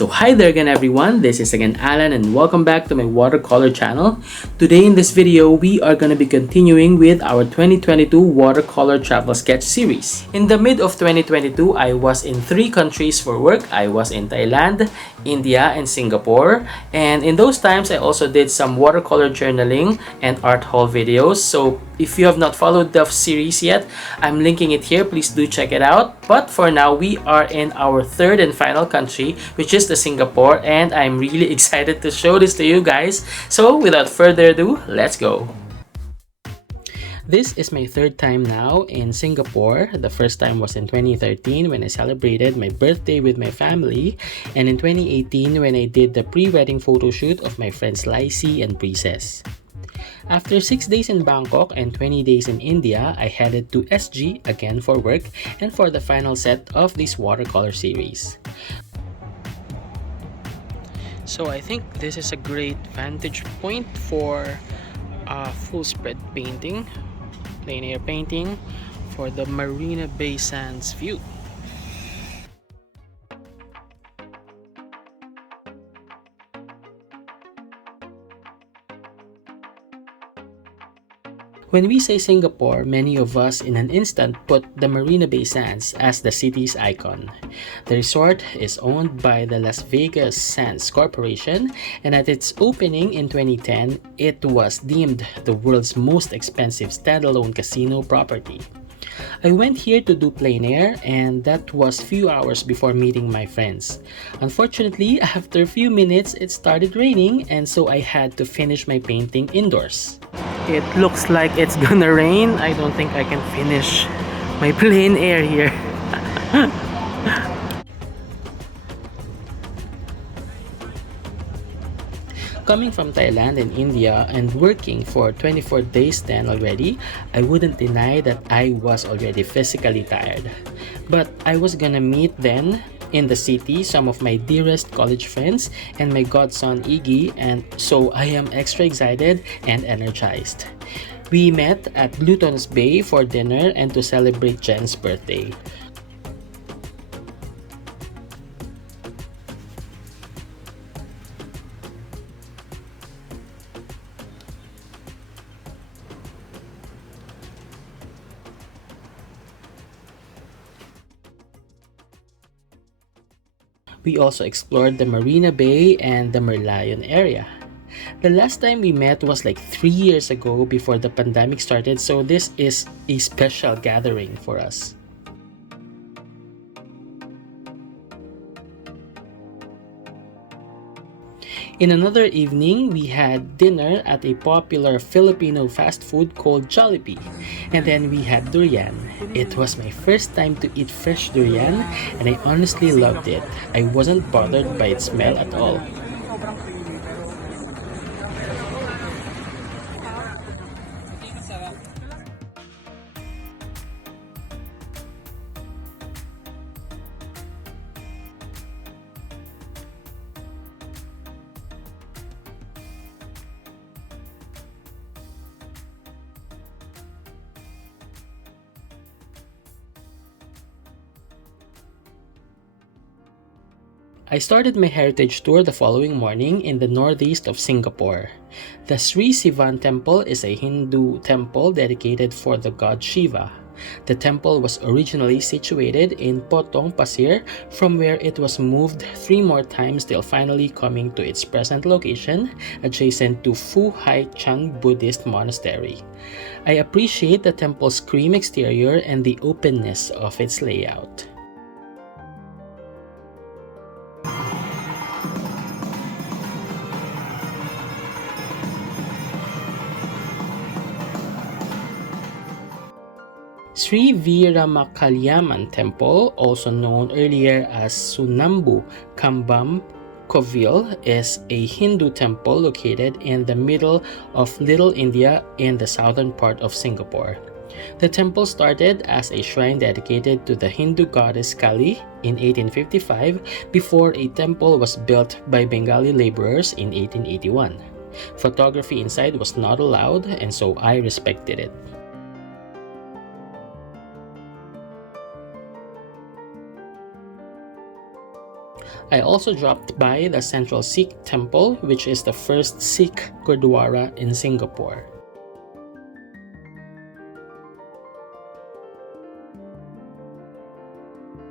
So hi there again everyone, this is again Alan and welcome back to my watercolor channel. Today in this video, we are going to be continuing with our 2022 watercolor travel sketch series. In the mid of 2022, I was in 3 countries for work. I was in Thailand, India, and Singapore. And in those times, I also did some watercolor journaling and art haul videos. So if you have not followed the series yet, I'm linking it here. Please do check it out. But for now, we are in our 3rd and final country, which is the Singapore, and I'm really excited to show this to you guys. So without further ado, let's go. This is my 3rd time now in Singapore. The first time was in 2013 when I celebrated my birthday with my family, and in 2018 when I did the pre-wedding photo shoot of my friends Lacey and Princess. After 6 days in Bangkok and 20 days in India, I headed to SG again for work and for the final set of this watercolor series. So I think this is a great vantage point for full spread painting, plein air painting for the Marina Bay Sands view. When we say Singapore, many of us in an instant put the Marina Bay Sands as the city's icon. The resort is owned by the Las Vegas Sands Corporation, and at its opening in 2010, it was deemed the world's most expensive standalone casino property. I went here to do plein air, and that was few hours before meeting my friends. Unfortunately, after a few minutes, it started raining, and so I had to finish my painting indoors. It looks like it's gonna rain. I don't think I can finish my plein air here. Coming from Thailand and India and working for 24 days then already, I wouldn't deny that I was already physically tired. But I was gonna meet then in the city some of my dearest college friends and my godson Iggy, and so I am extra excited and energized. We met at Luton's Bay for dinner and to celebrate Jen's birthday. We also explored the Marina Bay and the Merlion area. The last time we met was like 3 years ago before the pandemic started, so this is a special gathering for us. In another evening, we had dinner at a popular Filipino fast food called Jollibee, and then we had durian. It was my first time to eat fresh durian, and I honestly loved it. I wasn't bothered by its smell at all. I started my heritage tour the following morning in the northeast of Singapore. The Sri Sivan Temple is a Hindu temple dedicated for the god Shiva. The temple was originally situated in Potong Pasir, from where it was moved 3 more times till finally coming to its present location, adjacent to Phu Hai Chang Buddhist Monastery. I appreciate the temple's cream exterior and the openness of its layout. Sri Veeramakaliamman Temple, also known earlier as Sunambu Kambam Kovil, is a Hindu temple located in the middle of Little India in the southern part of Singapore. The temple started as a shrine dedicated to the Hindu goddess Kali in 1855 before a temple was built by Bengali laborers in 1881. Photography inside was not allowed, and so I respected it. I also dropped by the Central Sikh Temple, which is the first Sikh Gurdwara in Singapore.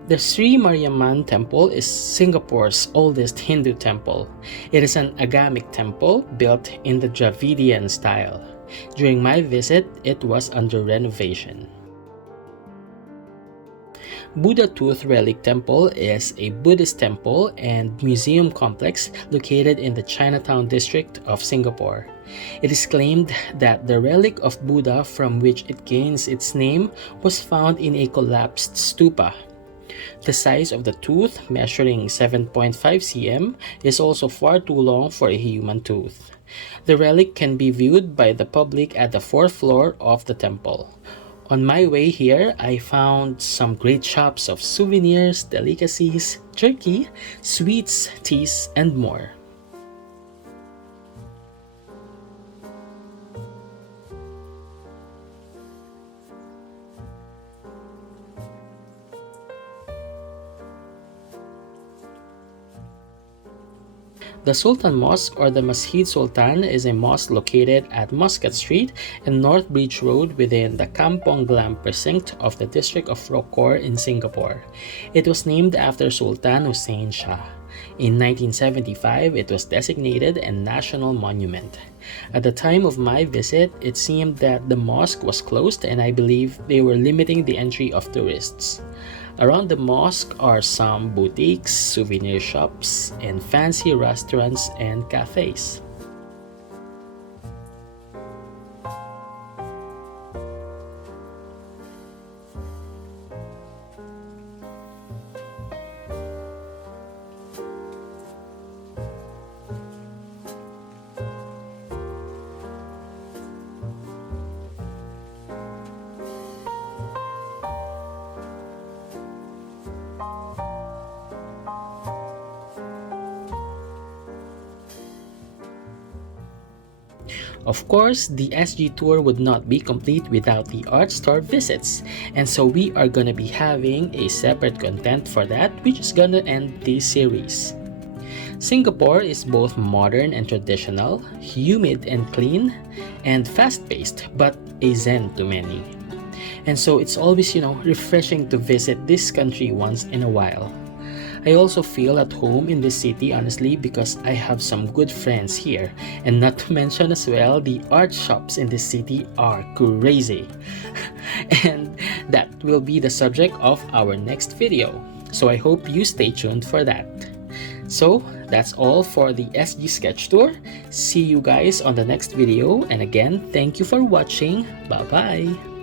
The Sri Mariamman Temple is Singapore's oldest Hindu temple. It is an agamic temple built in the Dravidian style. During my visit, it was under renovation. Buddha Tooth Relic Temple is a Buddhist temple and museum complex located in the Chinatown district of Singapore. It is claimed that the relic of Buddha from which it gains its name was found in a collapsed stupa. The size of the tooth, measuring 7.5 cm, is also far too long for a human tooth. The relic can be viewed by the public at the fourth floor of the temple. On my way here, I found some great shops of souvenirs, delicacies, jerky, sweets, teas, and more. The Sultan Mosque or the Masjid Sultan is a mosque located at Muscat Street and North Bridge Road within the Kampong Glam precinct of the district of Rokor in Singapore. It was named after Sultan Hussein Shah. In 1975, it was designated a national monument. At the time of my visit, it seemed that the mosque was closed and I believe they were limiting the entry of tourists. Around the mosque are some boutiques, souvenir shops, and fancy restaurants and cafes. Of course, the SG tour would not be complete without the art store visits, and so we are gonna be having a separate content for that, which is gonna end this series. Singapore is both modern and traditional, humid and clean, and fast-paced, but a zen to many. And so it's always, refreshing to visit this country once in a while. I also feel at home in this city, honestly, because I have some good friends here. And not to mention as well, the art shops in this city are crazy. And that will be the subject of our next video. So I hope you stay tuned for that. So that's all for the SG Sketch Tour. See you guys on the next video. And again, thank you for watching. Bye-bye.